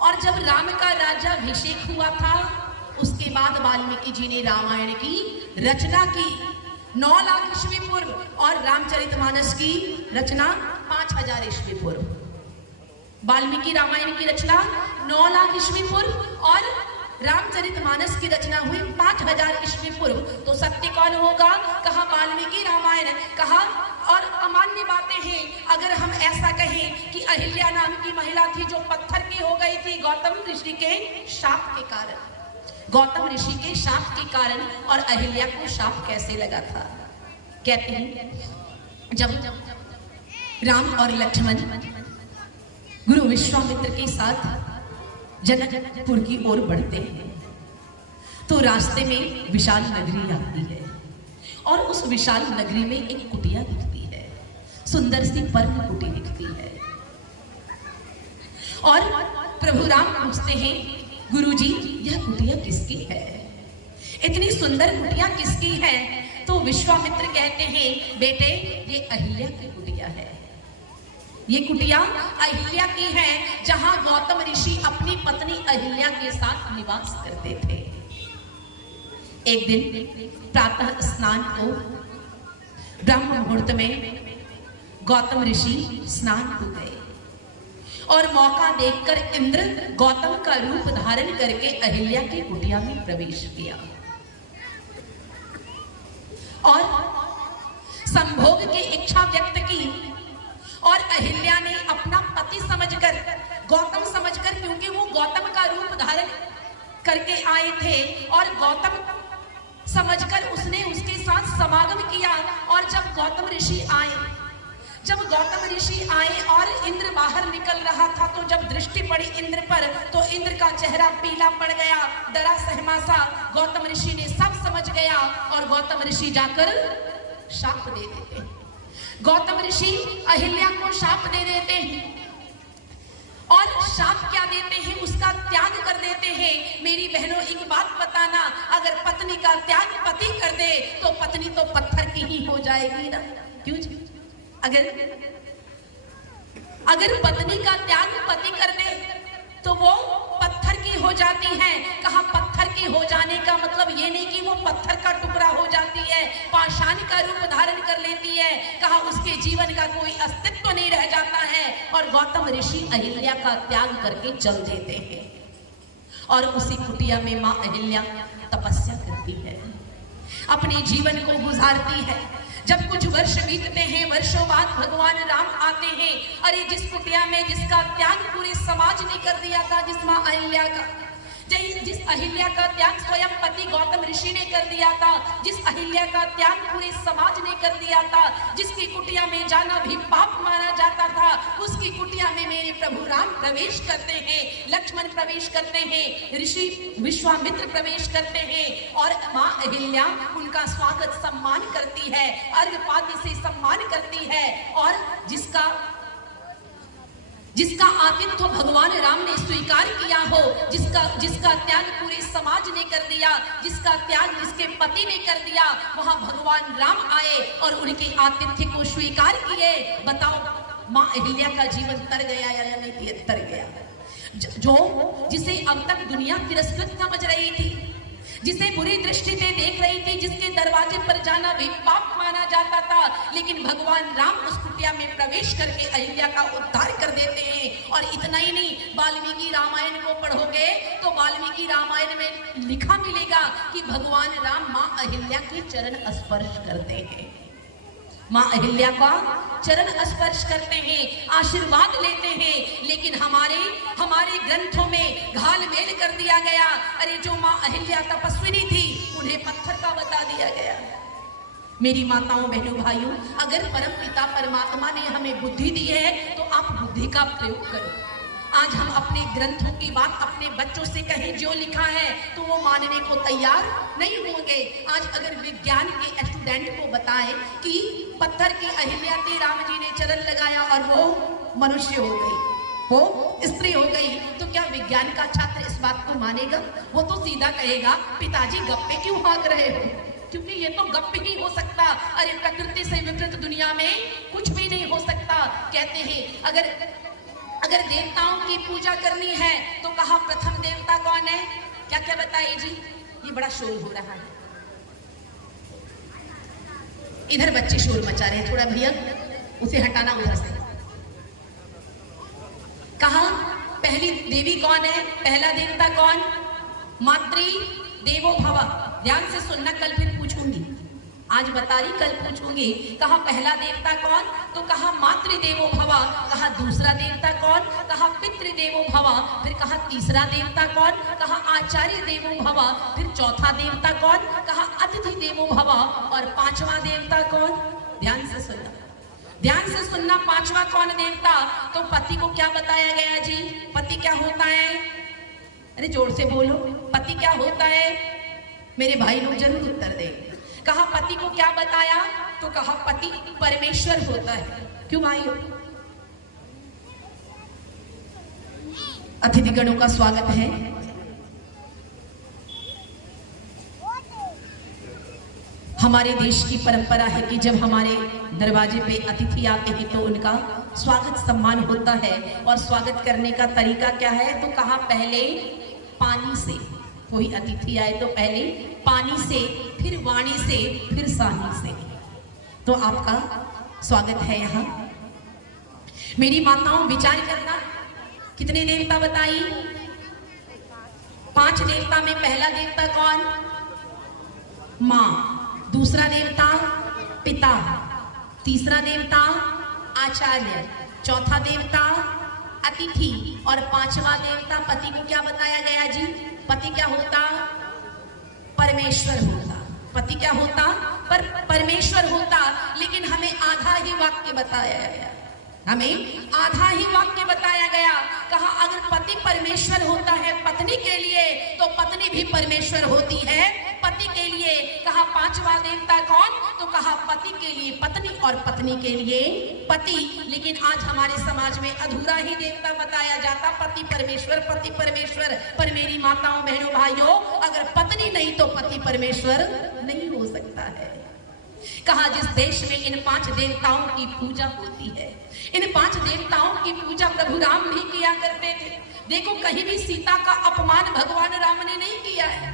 और जब राम का राज्याभिषेक हुआ था उसके बाद वाल्मीकि जी ने रामायण की रचना की 9 लाख ईस्वी पूर्व और रामचरितमानस की रचना 5000 ईस्वी पूर्व। वाल्मीकि रामायण की रचना 9 लाख ईस्वी पूर्व और रामचरित जिसकी रचना हुई 5000 ईस्वी पूर्व। तो सत्य कौन होगा? कहा वाल्मीकि रामायण। कहा और अमान्य बातें हैं अगर हम ऐसा कहें कि अहिल्या नाम की महिला थी जो पत्थर की हो गई थी गौतम ऋषि के शाप के कारण। गौतम ऋषि के शाप के कारण। और अहिल्या को शाप कैसे लगा था? कहते हैं जब राम और लक्ष्मण गुरु विश्वामित्र के साथ जनकपुर की ओर बढ़ते हैं तो रास्ते में विशाल नगरी आती है और उस विशाल नगरी में एक कुटिया दिखती है, सुंदर सी पर्व कुटी दिखती है। और प्रभु राम पूछते हैं गुरुजी यह कुटिया किसकी है? इतनी सुंदर कुटिया किसकी है? तो विश्वामित्र कहते हैं बेटे ये अहिल्या की कुटिया है। ये कुटिया अहिल्या की है जहां गौतम ऋषि अपनी पत्नी अहिल्या के साथ निवास करते थे। एक दिन प्रातः स्नान को ब्रह्म मुहूर्त में गौतम ऋषि स्नान को गए और मौका देखकर इंद्र गौतम का रूप धारण करके अहिल्या की कुटिया में प्रवेश किया और संभोग की इच्छा व्यक्त की। और अहिल्या ने अपना पति समझकर, गौतम समझकर, क्योंकि वो गौतम का रूप धारण करके आए थे और गौतम समझकर उसने उसके साथ समागम किया। और जब गौतम ऋषि आए और इंद्र बाहर निकल रहा था तो जब दृष्टि पड़ी इंद्र पर तो इंद्र का चेहरा पीला पड़ गया, डरा सहमा सा। गौतम ऋषि ने सब समझ गया और गौतम ऋषि जाकर शाप दे देते हैं। गौतम ऋषि अहिल्या को शाप दे देते हैं और शाप क्या देते हैं? उसका त्याग कर देते हैं। मेरी बहनों एक बात बताना, अगर पत्नी का त्याग पति कर दे तो पत्नी तो पत्थर की ही हो जाएगी ना। क्यों जी? अगर पत्नी का त्याग पति कर दे तो वो पत्थर की हो जाती है। कहा पत्थर की हो जाने का मतलब ये नहीं कि वो पत्थर का टुकड़ा हो जाती है, पाषाण का रूप धारण कर लेती है। कहा उसके जीवन का कोई अस्तित्व नहीं रह जाता है। और गौतम ऋषि अहिल्या का त्याग करके चल देते हैं और उसी कुटिया में मां अहिल्या तपस्या करती है, अपने जीवन को गुजारती है। जब कुछ वर्ष बीतते हैं, वर्षों बाद भगवान राम आते हैं। अरे जिस कुटिया में जिसका त्याग पूरे समाज ने कर दिया था, जिस मां अहिल्या का, जिस अहिल्या का त्याग स्वयं पति गौतम ऋषि ने कर दिया था, जिस अहिल्या का त्याग पूरे समाज ने कर दिया था, जिसकी कुटिया में जाना भी पाप माना जाता था, उसकी कुटिया में मेरे प्रभु राम प्रवेश करते हैं, लक्ष्मण प्रवेश करते हैं, ऋषि विश्वामित्र प्रवेश करते हैं और मां अहिल्या उनका स्वागत सम्मान करती है, अर्घ्यपाद्य से सम्मान करती है। और जिसका आतिथ्य भगवान राम ने स्वीकार किया हो, जिसका त्याग पूरे समाज ने कर दिया, जिसका त्याग जिसके पति ने कर दिया, वहां भगवान राम आए और उनके आतिथ्य को स्वीकार किए। बताओ मां अहिल्या का जीवन तर गया या नहीं तर गया? जो जिसे अब तक दुनिया तिरस्कृत समझ रही थी, जिसे बुरी दृष्टि से देख रही थी, जिसके दरवाजे पर जाना भी पाप माना जाता था, लेकिन भगवान राम उस कुटिया में प्रवेश करके अहिल्या का उद्धार कर देते हैं। और इतना ही नहीं, वाल्मीकि रामायण को पढ़ोगे तो वाल्मीकि रामायण में लिखा मिलेगा कि भगवान राम मां अहिल्या के चरण स्पर्श करते हैं, मां अहिल्या का चरण स्पर्श करते हैं, आशीर्वाद लेते हैं। लेकिन हमारे ग्रंथों में घालमेल कर दिया गया। अरे जो मां अहिल्या तपस्विनी थी उन्हें पत्थर का बता दिया गया। मेरी माताओं बहनों भाइयों, अगर परम पिता परमात्मा ने हमें बुद्धि दी है तो आप बुद्धि का प्रयोग करो। आज हम अपने ग्रंथों की बात अपने बच्चों से कहें जो लिखा है तो वो मानने को तैयार नहीं होंगे। आज अगर विज्ञान के स्टूडेंट को बताएं कि पत्थर की अहिल्या के राम जी ने चरण लगाया और वो मनुष्य हो गई, वो स्त्री हो गई, तो क्या विज्ञान का छात्र इस बात को मानेगा? वो तो सीधा कहेगा पिताजी गप्पे क्यों हाँक रहे हो, क्योंकि ये तो गप ही हो सकता। अरे प्रकृति से विपरीत दुनिया में कुछ भी नहीं हो सकता। कहते हैं अगर देवताओं की पूजा करनी है तो कहा प्रथम देवता कौन है? क्या क्या बताइए जी? ये बड़ा शोर हो रहा है, इधर बच्चे शोर मचा रहे हैं, थोड़ा भैया उसे हटाना उधर से। कहा पहली देवी कौन है? पहला देवता कौन? मातृ देवो भव। ध्यान से सुनना, कल फिर पूछूंगी, आज बता रही कल पूछूंगी। कहा पहला देवता कौन, तो कहा मातृ देवो भव। कहा दूसरा देवता कौन, कहा पितृ देवो भव। फिर कहा तीसरा देवता कौन, कहा आचार्य देवो भव। फिर चौथा देवता कौन, कहा अतिथि देवो भव। और पांचवा देवता कौन, ध्यान से सुनना, ध्यान से सुनना, पांचवा कौन देवता, तो पति को क्या बताया गया जी, पति क्या होता है, अरे जोर से बोलो, पति क्या होता है, मेरे भाई लोग जरूर उत्तर दें। कहा पति को क्या बताया, तो कहा पति परमेश्वर होता है। क्यों भाइयों, अतिथिगणों का स्वागत है। हमारे देश की परंपरा है कि जब हमारे दरवाजे पे अतिथि आते हैं तो उनका स्वागत सम्मान होता है। और स्वागत करने का तरीका क्या है, तो कहा पहले पानी से, कोई अतिथि आए तो पहले पानी से, फिर वाणी से, फिर सानी से। तो आपका स्वागत है यहाँ। मेरी माताओं विचार करना, कितने देवता बताई, 5 देवता में पहला देवता कौन, माँ, दूसरा देवता पिता, तीसरा देवता आचार्य, चौथा देवता अतिथि और पांचवा देवता पति को क्या बताया गया जी, पति क्या होता, परमेश्वर होता। पति क्या होता, परमेश्वर होता। लेकिन हमें आधा ही वाक्य बताया गया, हमें आधा ही वाक्य बताया गया। कहा अगर पति परमेश्वर होता है पत्नी के लिए, तो पत्नी भी परमेश्वर होती है पति के लिए। कहा पांचवा देवता कौन, तो कहा पति के लिए पत्नी और पत्नी के लिए पति। लेकिन आज हमारे समाज में अधूरा ही देवता बताया जाता, पति परमेश्वर, पति परमेश्वर। पर मेरी माताओं बहनों भाइयों, अगर पत्नी नहीं तो पति परमेश्वर नहीं हो सकता है। कहा जिस देश में इन 5 देवताओं की पूजा होती है, इन 5 देवताओं की पूजा प्रभु राम भी किया करते थे। देखो कहीं भी सीता का अपमान भगवान राम ने नहीं किया है,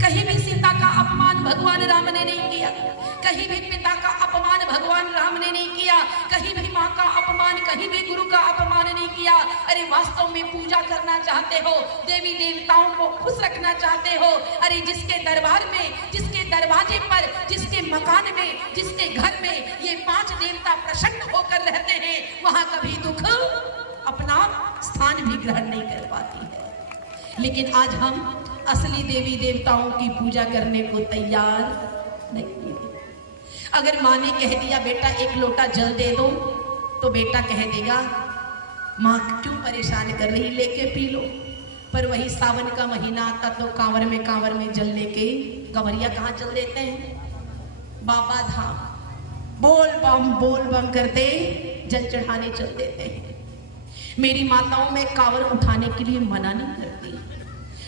कहीं भी सीता का अपमान भगवान राम ने नहीं किया, कहीं भी पिता का अपमान भगवान राम ने नहीं किया, कहीं भी माँ का अपमान, कहीं भी गुरु का अपमान नहीं किया। अरे वास्तव में पूजा करना चाहते हो, देवी देवताओं को खुश रखना चाहते हो, अरे जिसके दरबार में, जिसके दरवाजे पर, जिसके मकान में, जिसके घर में ये 5 देवता प्रसन्न होकर रहते हैं, वहां कभी दुख अपना स्थान भी ग्रहण नहीं कर पाती है। लेकिन आज हम असली देवी देवताओं की पूजा करने को तैयार नहीं है। अगर माँ ने कह दिया बेटा 1 लोटा जल दे दो, तो बेटा कह देगा माँ क्यों परेशान कर रही, लेके पी लो। पर वही सावन का महीना आता तो कांवर में जल लेके गंवरिया कहाँ चल देते हैं, बाबा धाम बोल बम करते जल चढ़ाने चल देते हैं। मेरी माताओं में कांवर उठाने के लिए मना नहीं करती।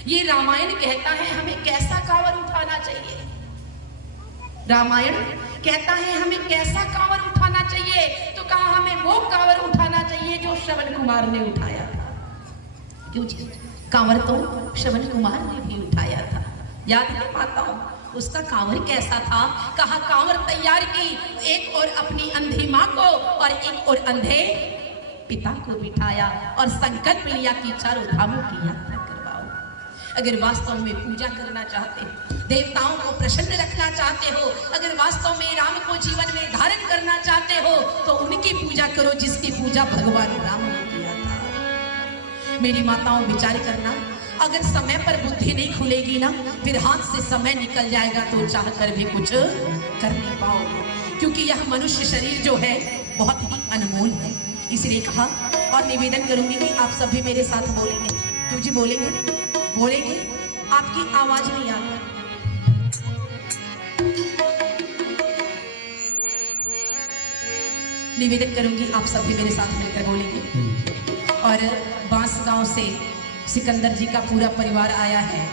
ये रामायण कहता है हमें कैसा कांवर उठाना चाहिए, रामायण कहता है हमें कैसा कांवर उठाना चाहिए, तो कहा हमें वो कांवर उठाना चाहिए जो श्रवण कुमार ने उठाया था। क्यों जी, कांवर तो श्रवण कुमार ने भी उठाया था, याद है माताओं, उसका कांवर कैसा था। कहा कांवर तैयार की, एक और अपनी अंधी माँ को और एक और अंधे पिता को बिठाया और संकल्प लिया कि चारों धामों की यात्रा करवाओ। अगर वास्तव में पूजा करना चाहते हो, देवताओं को प्रसन्न रखना चाहते हो, अगर वास्तव में राम को जीवन में धारण करना चाहते हो, तो उनकी पूजा करो जिसकी पूजा भगवान राम ने किया था। मेरी माताओं विचार करना, अगर समय पर बुद्धि नहीं खुलेगी ना, फिर हाथ से समय निकल जाएगा तो चाह कर भी कुछ कर नहीं पाओगे। क्योंकि यह मनुष्य शरीर जो है बहुत ही अनमोल है। इसलिए कहा और निवेदन करूंगी कि आप सभी मेरे साथ बोलेंगे। क्यों जी बोलेंगे, बोलेंगे, आपकी आवाज नहीं आ रही। निवेदन करूंगी आप सभी मेरे साथ मिलकर बोलेंगे। और बांसगांव से सिकंदर जी का पूरा परिवार आया है।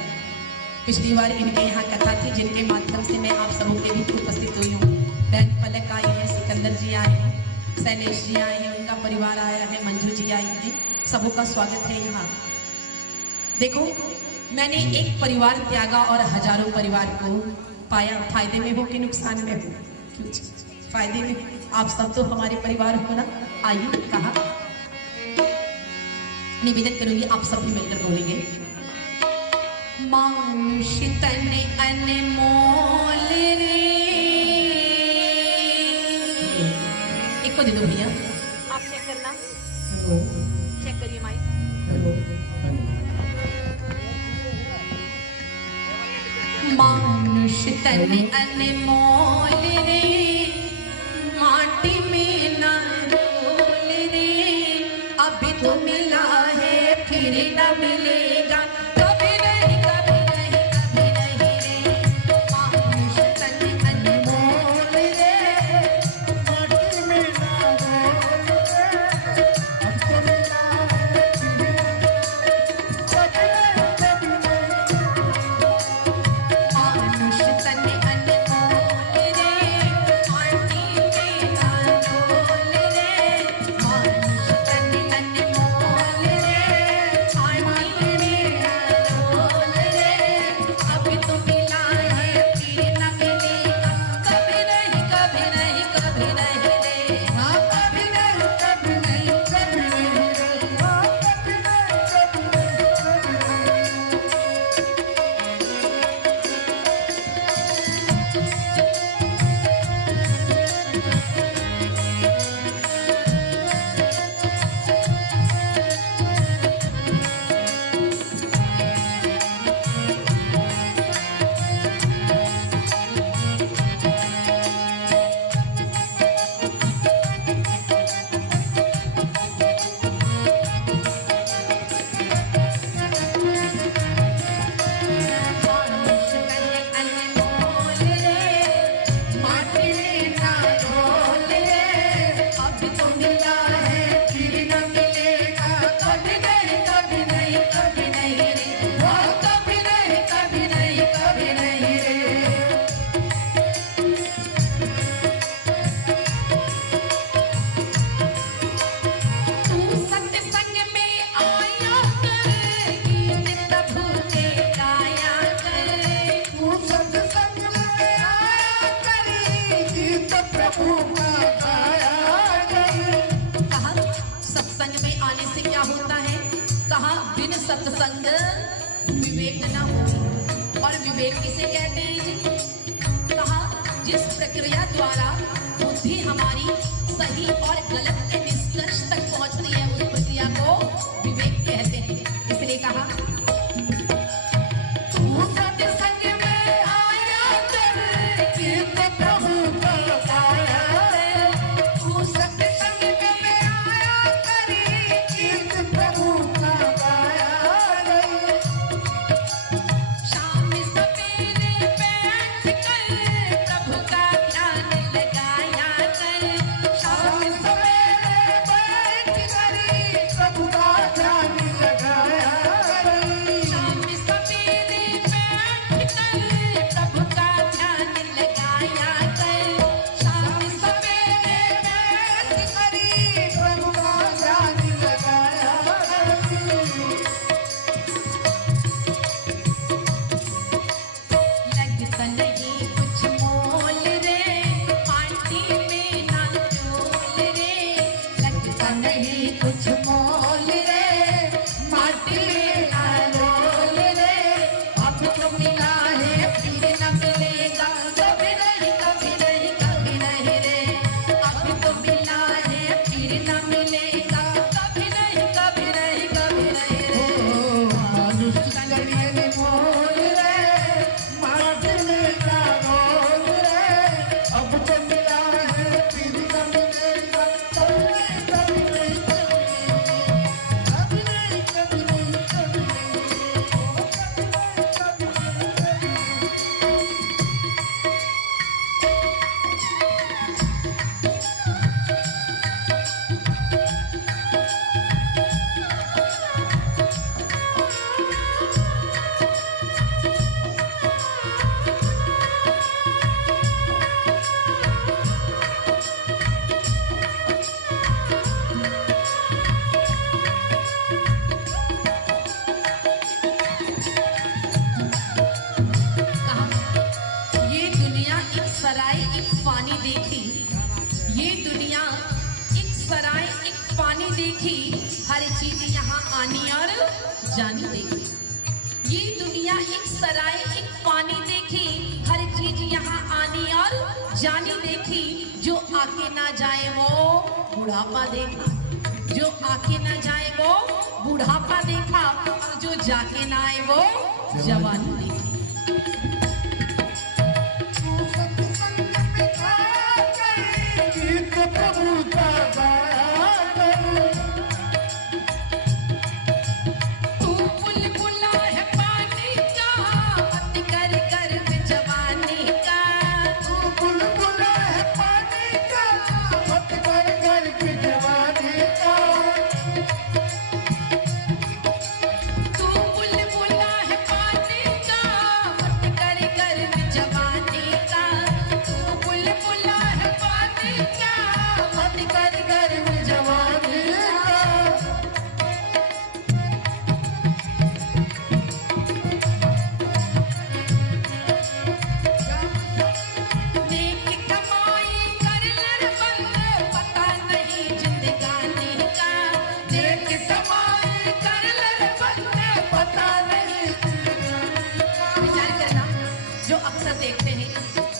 पिछली बार इनके यहाँ कथा थी जिनके माध्यम से मैं आप सबों के बीच उपस्थित हुई हूँ। बहन पलक आई है, सिकंदर जी आए हैं, शैलेश जी आए हैं, उनका परिवार आया है, मंजू जी आई है, सबों का स्वागत है यहाँ। देखो मैंने एक परिवार त्यागा और हजारों परिवार को पाया। फायदे में हो कि नुकसान में हो? क्यों फायदे में, आप सब तो हमारे परिवार हो ना। आइए कहा निवेदन करूंगी आप सब भी मिलकर बोलेंगे। मानुष तन अनमोल रे। एक को दे दो भैया, आप चेक करना, हेलो चेक करिए माइक। हेलो मानुष तन अनमोल रे, माटी में न रोल रे। अभी तो मिला है फिर न मिलेगा, कभी नहीं कभी नहीं कभी नहीं रे। मानुष तन अनमोल रे, माटी में ना रोल रे, अब तो मिला है कभी मानुष तन अनमोल रे, माटी में न रोल रे। मानुष तन अनमोल रे, माटी में न रोल रे। अभी तो मिला है फिर न मिलेगा, कभी नहीं कभी नहीं कभी नहीं रे। हाँ कभी नहीं कभी नहीं कभी नहीं रे, हाँ कभी नहीं कभी नहीं। मानुष तन अनमोल रे, माटी में न रोल रे। अभी तो मिला है फिर न मिलेगा, कभी नहीं कभी नहीं कभी नहीं रे। वो कभी नहीं कभी नहीं कभी नहीं रे। तू सत्संग में आया कर, गीत प्रभु के गाया कर। तू सत्संग में आया करी, गीत प्रभु का गाया करी। कहा सत्संग में आने से क्या होता है, कहा बिन सत्संग विवेक न हो। और विवेक किसे कहते हैं जी, कहा जिस प्रक्रिया द्वारा बुद्धि हमारी सही और गलत के निष्कर्ष तक पहुंचती है, उस प्रक्रिया को विवेक कहते हैं। इसलिए कहा तू सत्संग में आया कर, गीत प्रभु का गाया करी। तू सत्संग में आया करी, गीत प्रभु का गाया करी। शाम सवेरे बैठ कर प्रभु का ध्यान लगाया कर। शाम शाम सवेरे बैठ करी, प्रभु का ध्यान लगाया करी। शाम सवेरे बैठ कर प्रभु का ध्यान लगाया कर। शाम सवेरे बैठ करी, प्रभु का ध्यान लगाया करी। लगता नहीं कुछ मोल रे, माटी में ना चोल रे। लगता नहीं कुछ मोल रे, माटी में ना रोल रे। अब तो मिला है फिर न मिलेगा, कभी नहीं कभी नहीं कभी नहीं रे। अब तो मिला है फिर न मिलेगा, कभी नहीं कभी नहीं कभी नहीं रे। मानुष तन मोल रे, माटी में ना रोल रे। अब तो मिला है फिर न मिलेगा, कभी नहीं कभी नहीं कभी नहीं कभी नहीं कभी नहीं। कहा ये दुनिया एक सराय एक पानी देखी, ये दुनिया एक सराय एक पानी देखी। हर चीज यहाँ आनी और जानी देखी। ये दुनिया एक सराय एक पानी देखी, हर चीज यहाँ आनी और जानी देखी। जो आके ना जाए वो बुढ़ापा देखा, जो आके ना जाए वो बुढ़ापा देखा, और जो जाके ना आए वो जवानी देखी। देखते हैं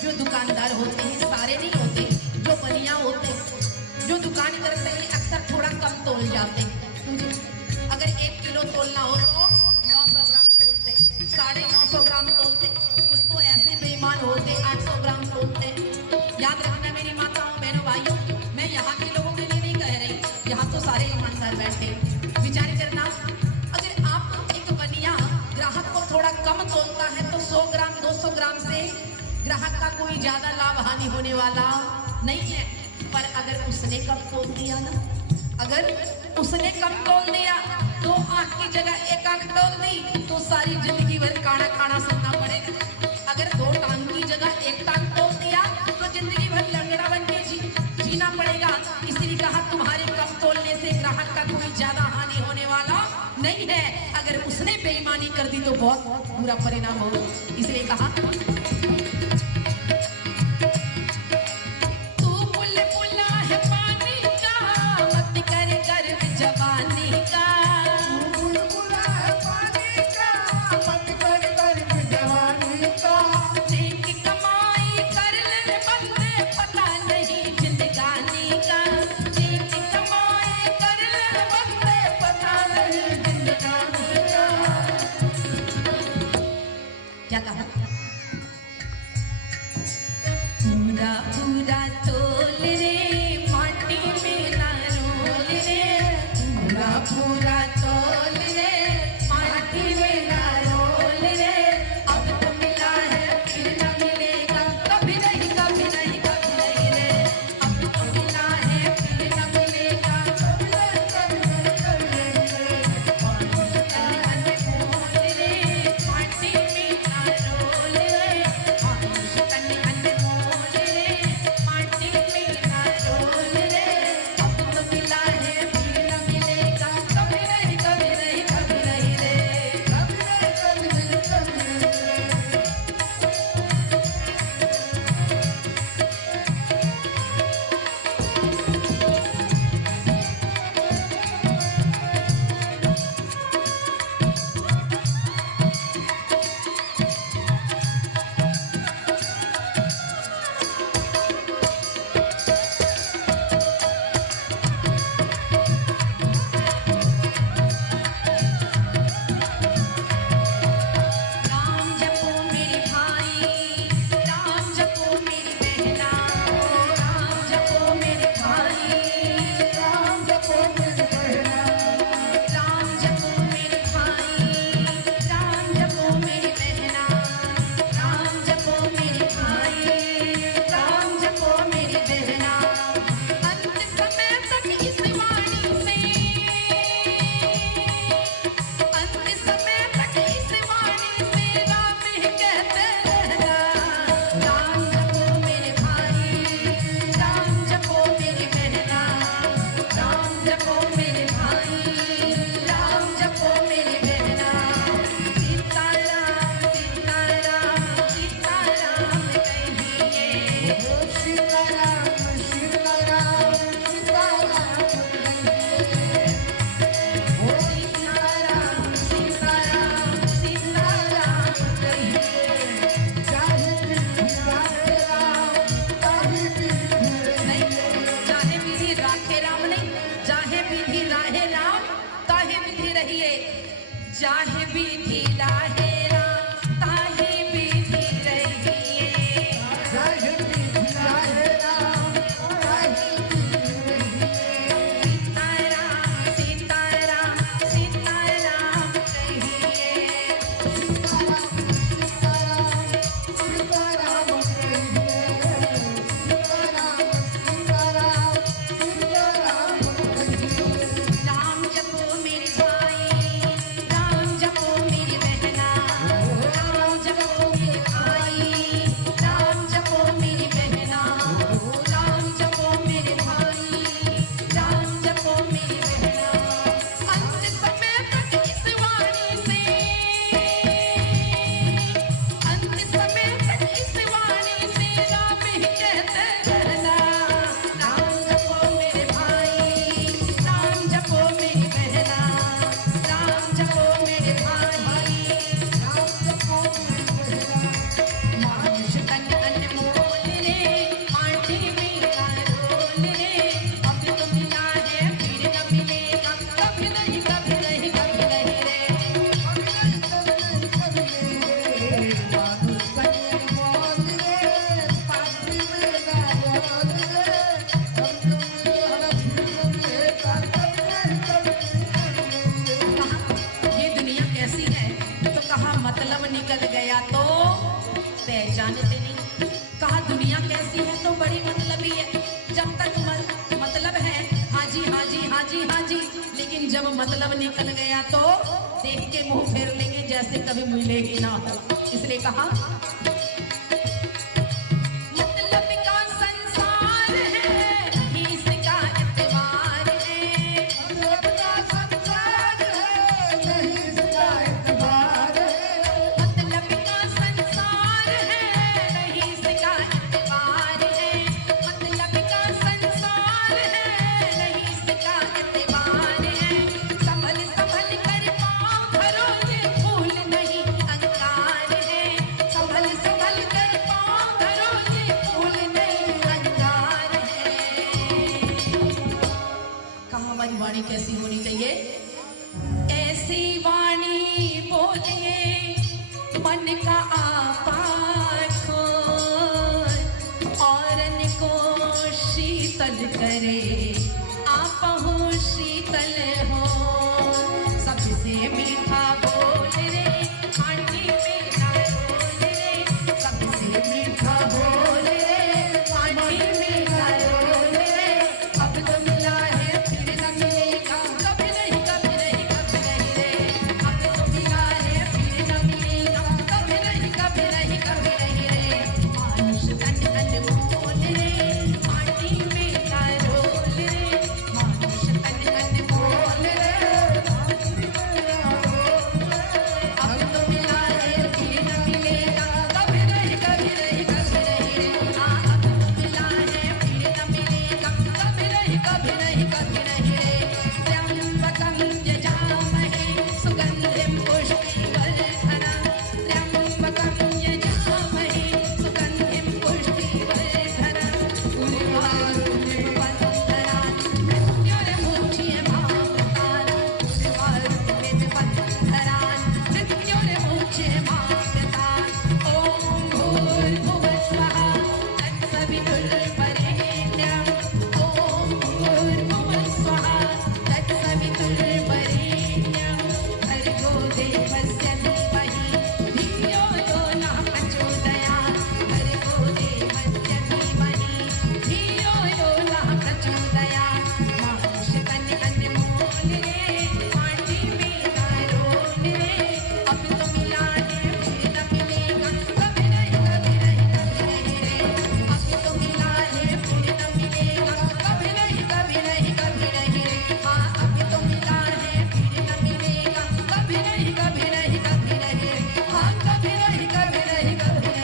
जो दुकानदार होते हैं, सारे नहीं होते, जो बनिया होते हैं, जो दुकान करते हैं, अक्सर थोड़ा कम तोल जाते हैं। तुझे अगर 1 किलो तोलना हो तो 900 ग्राम तोलते, 950 ग्राम तोलते। कुछ तो ऐसे बेईमान होते 800 ग्राम तोलते। याद रखना मेरी माताओं बहनों भाइयों, मैं यहाँ के लोगों के लिए नहीं कह रही, यहाँ तो सारे ईमानदार बैठे। विचार करना, अगर आप एक बनिया ग्राहक को थोड़ा कम तोलता है तो 100 ग्राम 200 ग्राम से ग्राहक का कोई ज्यादा लाभ हानि होने वाला नहीं है। पर अगर उसने कम तोल दिया ना, अगर उसने कम तोल दिया, 2 आंख की जगह 1 आंख तोल दी तो सारी जिंदगी भर काना काना सुनना पड़ेगा। अगर 2 टांग की जगह 1 टांग तोल दिया तो जिंदगी भर लंगड़ा बन के जीना पड़ेगा। इसलिए कहा तुम्हारे कम तोलने से ग्राहक का कोई ज्यादा हानि होने वाला नहीं है। अगर उसने बेईमानी कर दी तो बहुत बुरा परिणाम होगा। इसलिए कहा तू पुल पुला है पानी का, मत कर गर्व जवानी का। तू बुलबुला है पानी का, मत कर गर्व जवानी का। नेक कमाई कर ले बंदे, पता नहीं जिंदगानी का। नेक कमाई कर ले बंदे, पता नहीं जिंदगानी का। क्या कहा? निकल गया तो पहचानते नहीं। कहा दुनिया कैसी है तो बड़ी मतलबी है, जब तक मतलब है हाँ जी हाँ जी हाँ जी हाँ जी, लेकिन जब मतलब निकल गया तो देख के मुंह फेर लेंगे जैसे कभी मिलेगी ना हो। इसलिए कहा मतलब का संसार है, नहीं इसका एतबार है। मतलब का संसार है, नहीं इसका एतबार है। मतलब का संसार है, नहीं इसका एतबार है। मतलब का संसार है, नहीं इसका एतबार है। संभल संभल कर पाँव धरोगे, फूल नहीं अंगार है। संभल संभल कर पाँव धरोगे, फूल नहीं अंगार है। कहाँ हमारी वाणी कैसी होनी चाहिए? ऐसी वाणी बोले मन का आपा खोल, औरन को शीतल करे, आप हो शीतल हो। सबसे मीठा बोल रे, आंटी मीठा बोल रे। सबसे मीठा बोल रे, आंटी मीठा बोल रे। अब तो मिला है फिर न मिलेगा, कभी नहीं कभी नहीं कभी नहीं रे। अब तो मिला है फिर न मिलेगा, कभी नहीं कभी नहीं कभी नहीं रे। मानुष तन अनमोल रे, आंटी मीठा रोल रे। मानुष तन अनमोल रे, अब तो मिला है फिर न मिलेगा, कभी नहीं कभी नहीं कभी नहीं रे। हाँ अब तो मिला है फिर न मिलेगा, कभी नहीं कभी नहीं कभी नहीं रे। त्र्यंबकं यजामहे सुगन्धिं पुष्टिवर्धनम्। त्र्यंबकं यजामहे सुगन्धिं पुष्टिवर्धनम्। उर्वारुकमिव बन्धनात् मृत्युर्मुच्यमामृतात्। उर्वारुकमिव बन्धनात् मृत्युर्मुच्यमामृतात्। ॐ भूर्भुवः स्वः तत्सवितुर्वरेण्यम्। ॐ भूर्भुवः स्वः तत्सवितुर्वरेण्यम्। भर्गो देवस्य धीमहि धियो यो नः प्रचोदयात्। भर्गो देवस्य धीमहि धियो यो नः प्रचोदयात्। मानुष तन अनमोल रे, आंटी मीठा रोल रे। अब तो मिला है फिर न मिलेगा, कभी नहीं कभी नहीं कभी नहीं रे। अब तो मिला है फिर न मिलेगा, कभी नहीं कभी नहीं कभी नहीं रे। हाँ अब तो मिला है फिर न मिलेगा, कभी नहीं कभी नहीं कभी नहीं रे। हाँ कभी नहीं कभी नहीं कभी नहीं रे।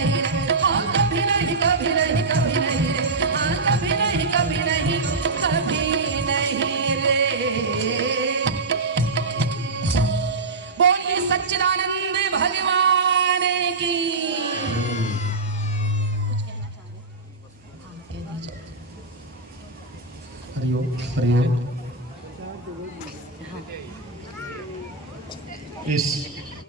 हाँ कभी नहीं कभी नहीं कभी नहीं रे। हाँ कभी नहीं कभी नहीं कभी नहीं रे। बोलिए सच्चिदानंद भगवान की। कुछ कहना चाहोगे? हाँ, कह दीजिए। हरिओम हरिओम।